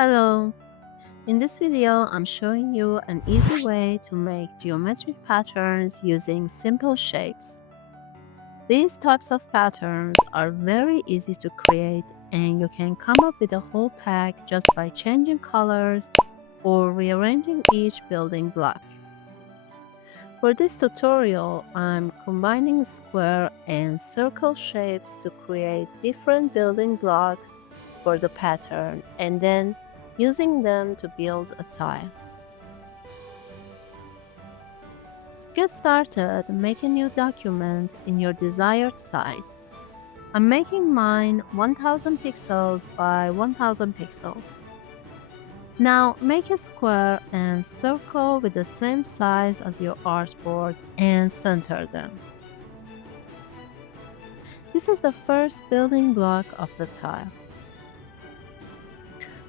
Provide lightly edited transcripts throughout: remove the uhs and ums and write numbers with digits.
Hello, in this video I'm showing you an easy way to make geometric patterns using simple shapes. These types of patterns are very easy to create and you can come up with a whole pack just by changing colors or rearranging each building block. For this tutorial, I'm combining square and circle shapes to create different building blocks for the pattern and then using them to build a tile. Get started, make a new document in your desired size. I'm making mine 1000 pixels by 1000 pixels. Now make a square and circle with the same size as your artboard and center them. This is the first building block of the tile.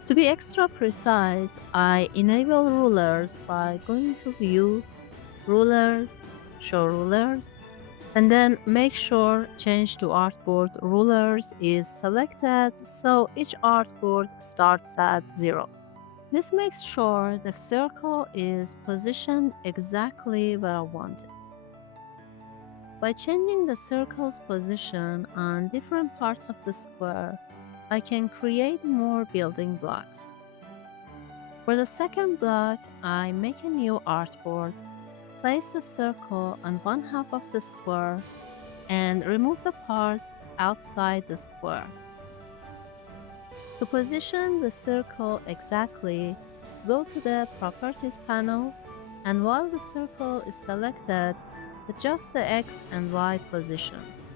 To be extra precise, I enable rulers by going to View, Rulers, Show Rulers, and then make sure Change to Artboard Rulers is selected so each artboard starts at 0. This makes sure the circle is positioned exactly where I want it. By changing the circle's position on different parts of the square, I can create more building blocks. For the second block, I make a new artboard, place the circle on one half of the square, and remove the parts outside the square. To position the circle exactly, go to the Properties panel, and while the circle is selected, adjust the X and Y positions.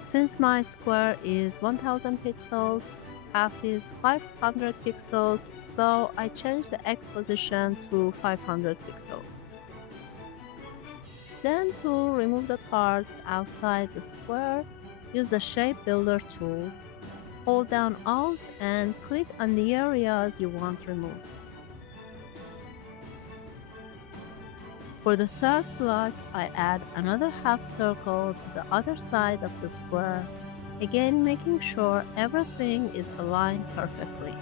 Since my square is 1000 pixels, half is 500 pixels, so I change the X position to 500 pixels. Then to remove the parts outside the square, use the Shape Builder tool. Hold down Alt and click on the areas you want removed. For the third block, I add another half circle to the other side of the square, again making sure everything is aligned perfectly.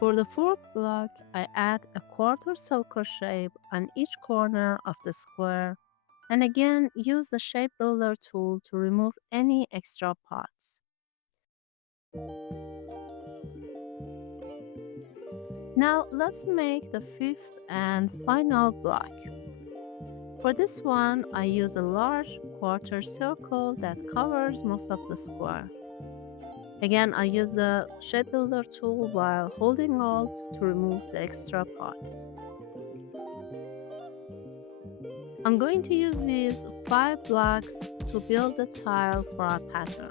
For the fourth block, I add a quarter circle shape on each corner of the square and again use the Shape Builder tool to remove any extra parts. Now let's make the fifth and final block. For this one, I use a large quarter circle that covers most of the square. Again, I use the Shape Builder tool while holding Alt to remove the extra parts. I'm going to use these 5 blocks to build the tile for our pattern.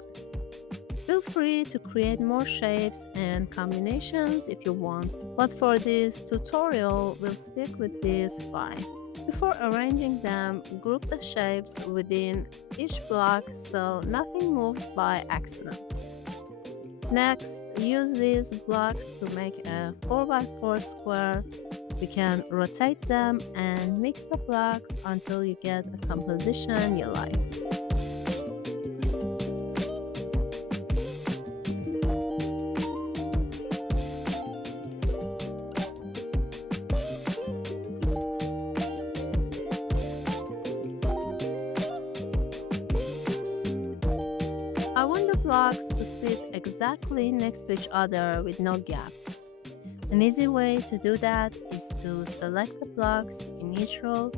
Feel free to create more shapes and combinations if you want, but for this tutorial, we'll stick with these 5. Before arranging them, group the shapes within each block so nothing moves by accident. Next, use these blocks to make a 4x4 square. You can rotate them and mix the blocks until you get a composition you like. I want the blocks to sit exactly next to each other with no gaps. An easy way to do that is to select the blocks in each row,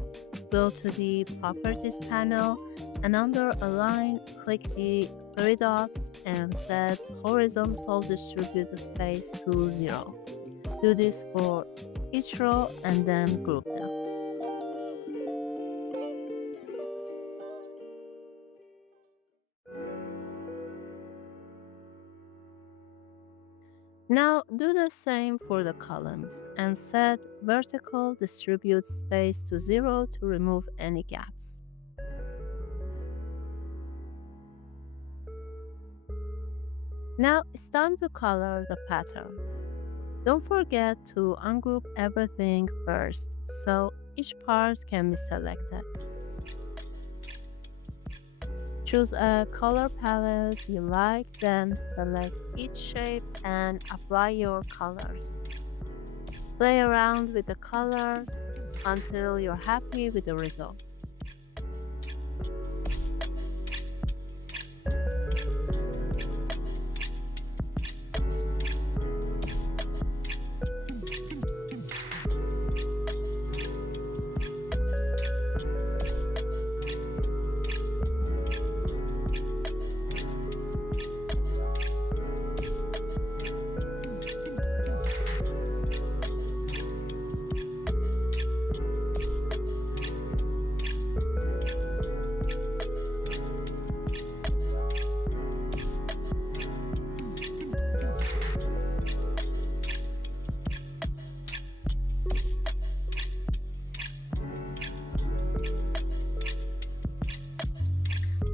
go to the Properties panel, and under Align, click the 3 dots and set Horizontal Distribute the Space to 0. Do this for each row and then group them. Now do the same for the columns and set Vertical Distribute Space to 0 to remove any gaps. Now it's time to color the pattern. Don't forget to ungroup everything first so each part can be selected. Choose a color palette you like, then select each shape and apply your colors. Play around with the colors until you're happy with the results.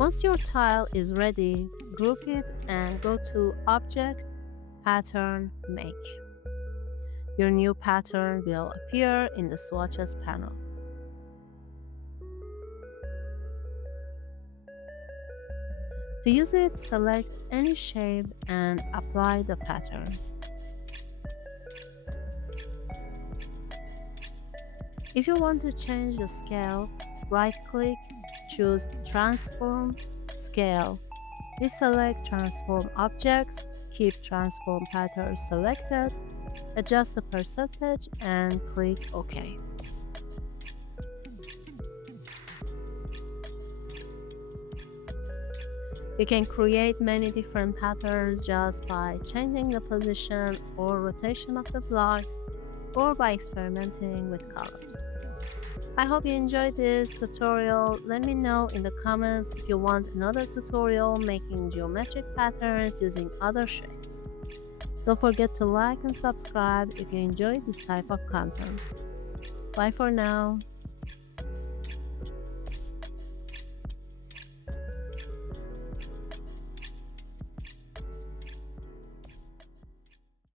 Once your tile is ready, group it and go to Object, Pattern, Make. Your new pattern will appear in the swatches panel. To use it, select any shape and apply the pattern. If you want to change the scale, right-click, choose Transform, Scale. Deselect Transform Objects, keep Transform Pattern selected, adjust the percentage, and click OK. You can create many different patterns just by changing the position or rotation of the blocks or by experimenting with colors. I hope you enjoyed this tutorial. Let me know in the comments if you want another tutorial making geometric patterns using other shapes. Don't forget to like and subscribe if you enjoyed this type of content. Bye for now.